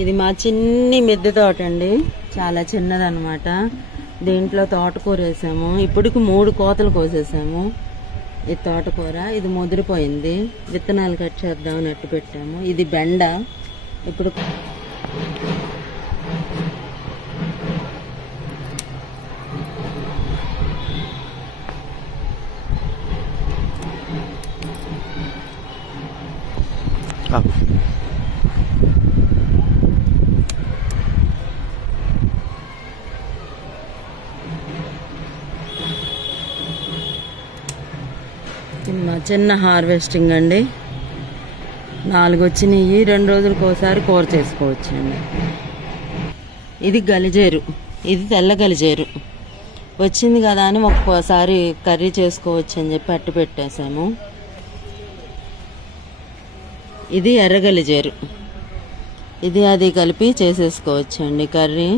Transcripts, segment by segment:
ఇది మా చిన్ని మిద్దె తోట అండి, చాలా చిన్నదన్నమాట. దీంట్లో తోటకూర వేసాము. ఇప్పటికి 3 కోతలు కోసేసాము. ఇది తోటకూర, ఇది ముదిరిపోయింది. విత్తనాలు కట్ చేద్దామని అట్టు పెట్టాము. ఇది బెండ. ఇప్పుడు చిన్న హార్వెస్టింగ్ అండి. 4 వచ్చినాయి. 2 రోజులకు ఒకసారి కూర చేసుకోవచ్చు అండి. ఇది గలిజేరు, ఇది తెల్ల గలిజేరు. వచ్చింది కదా అని ఒక్కోసారి కర్రీ చేసుకోవచ్చు అని చెప్పి అట్టు పెట్టేసాము. ఇది ఎర్ర గలిజేరు, ఇది అది కలిపి చేసేసుకోవచ్చు అండి కర్రీ.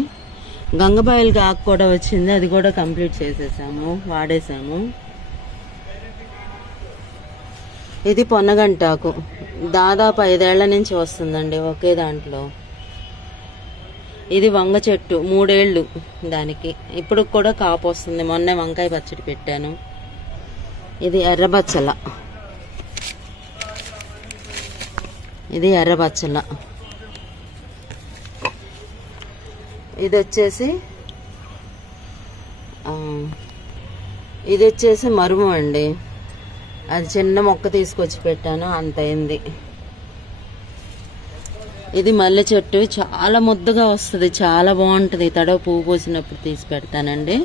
గంగబాయిలకి ఆకు కూడా వచ్చింది, అది కూడా కంప్లీట్ చేసేసాము, వాడేసాము. ఇది పొన్నగంటాకు, దాదాపు 5 ఏళ్ల నుంచి వస్తుందండి ఒకే దాంట్లో. ఇది వంగ చెట్టు, 3 ఏళ్ళు దానికి. ఇప్పుడు కూడా కాపు వస్తుంది. మొన్నే వంకాయ పచ్చడి పెట్టాను. ఇది ఎర్రబచ్చల, ఇది ఎర్రబచ్చల. ఇది వచ్చేసి మరుము అండి. అది చిన్న మొక్క తీసుకొచ్చి పెట్టాను, అంత అయింది. ఇది మల్లె చెట్టు, చాలా ముద్దగా వస్తుంది, చాలా బాగుంటుంది. తడవ పువ్వు పోసినప్పుడు తీసి పెడతానండి.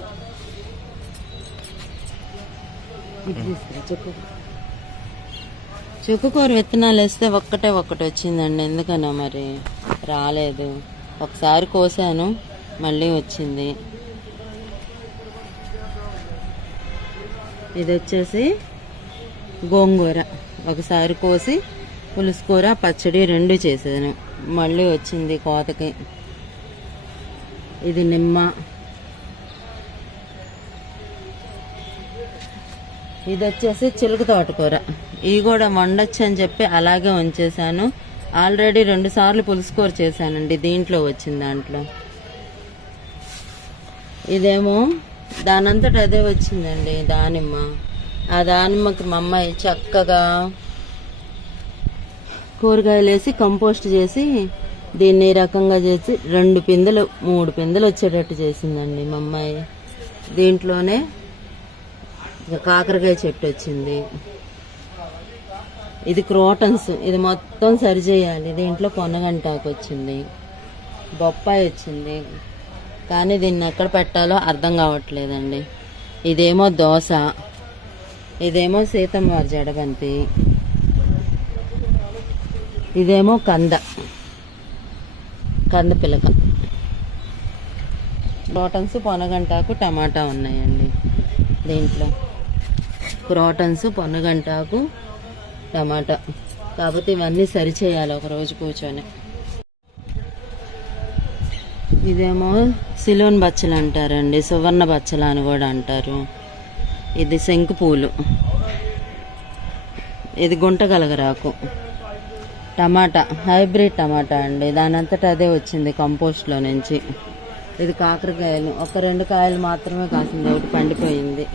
చుక్కకూర విత్తనాలు వేస్తే ఒక్కటి వచ్చిందండి. ఎందుకనో మరి రాలేదు. ఒకసారి కోసాను, మళ్ళీ వచ్చింది. ఇది వచ్చేసి గోంగూర, ఒకసారి కోసి పులుసు కూర పచ్చడి 2 చేసాను, మళ్ళీ వచ్చింది కోతకి. ఇది నిమ్మ. ఇది వచ్చేసి చిలుక తోటకూర. ఇవి కూడా వండొచ్చు అని చెప్పి అలాగే ఉంచేసాను. ఆల్రెడీ 2 సార్లు పులుసు కూర చేశానండి, దీంట్లో వచ్చింది. దాంట్లో ఇదేమో దానంతట అదే వచ్చిందండి, దానిమ్మ. ఆ దానిమ్మకి మా అమ్మాయి చక్కగా కూరగాయలు వేసి కంపోస్ట్ చేసి దీన్ని రకంగా చేసి 2 పిందెలు 3 పిందెలు వచ్చేటట్టు చేసిందండి మా అమ్మాయి. దీంట్లోనే కాకరకాయ చెట్టు వచ్చింది. ఇది క్రోటన్స్, ఇది మొత్తం సరిచేయాలి. దీంట్లో పొన్నగంటాకు వచ్చింది, బొప్పాయి వచ్చింది. కానీ దీన్ని ఎక్కడ పెట్టాలో అర్థం కావట్లేదండి. ఇదేమో దోస, ఇదేమో సీతమ్మవారి జడబంతి, ఇదేమో కంద పిలక. క్రోటన్స్, పొనగంటాకు, టమాటా ఉన్నాయండి దీంట్లో. క్రోటన్స్, పొనగంటాకు, టమాటా. కాకపోతే ఇవన్నీ సరిచేయాలి ఒకరోజు కూర్చొని. ఇదేమో సిలోన్ బచ్చలు అంటారండి, సువర్ణ బచ్చల అని కూడా అంటారు. ఇది శంకు పూలు, ఇది గుంటగలగరాకు. టమాటా, హైబ్రిడ్ టమాటా అండి, దానంతటా అదే వచ్చింది కంపోస్ట్లో నుంచి. ఇది కాకరకాయలు, 1-2 కాయలు మాత్రమే కాసింది, ఒకటి పండిపోయింది.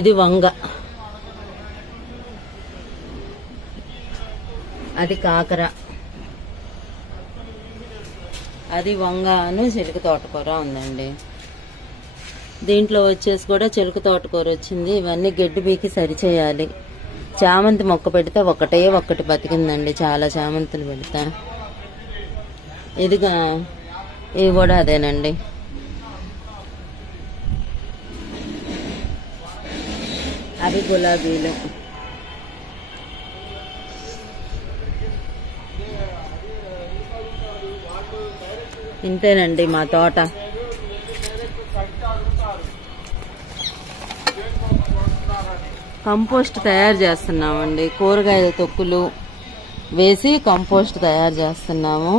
ఇది వంగ, అది కాకర, అది వంగను చిలుక తోటకూర ఉందండి. దీంట్లో వచ్చేసి కూడా చిలుక తోటకూర వచ్చింది. ఇవన్నీ గడ్డి బీకి సరిచేయాలి. చామంతి మొక్క పెడితే ఒకటి బతికిందండి, చాలా చామంతులు పెడతా. ఇవి కూడా అదేనండి. అవి గులాబీలు. ఇంతేనండి మా తోట. కంపోస్ట్ తయారు చేస్తున్నామండి, కూరగాయల తొక్కులు వేసి కంపోస్ట్ తయారు చేస్తున్నాము.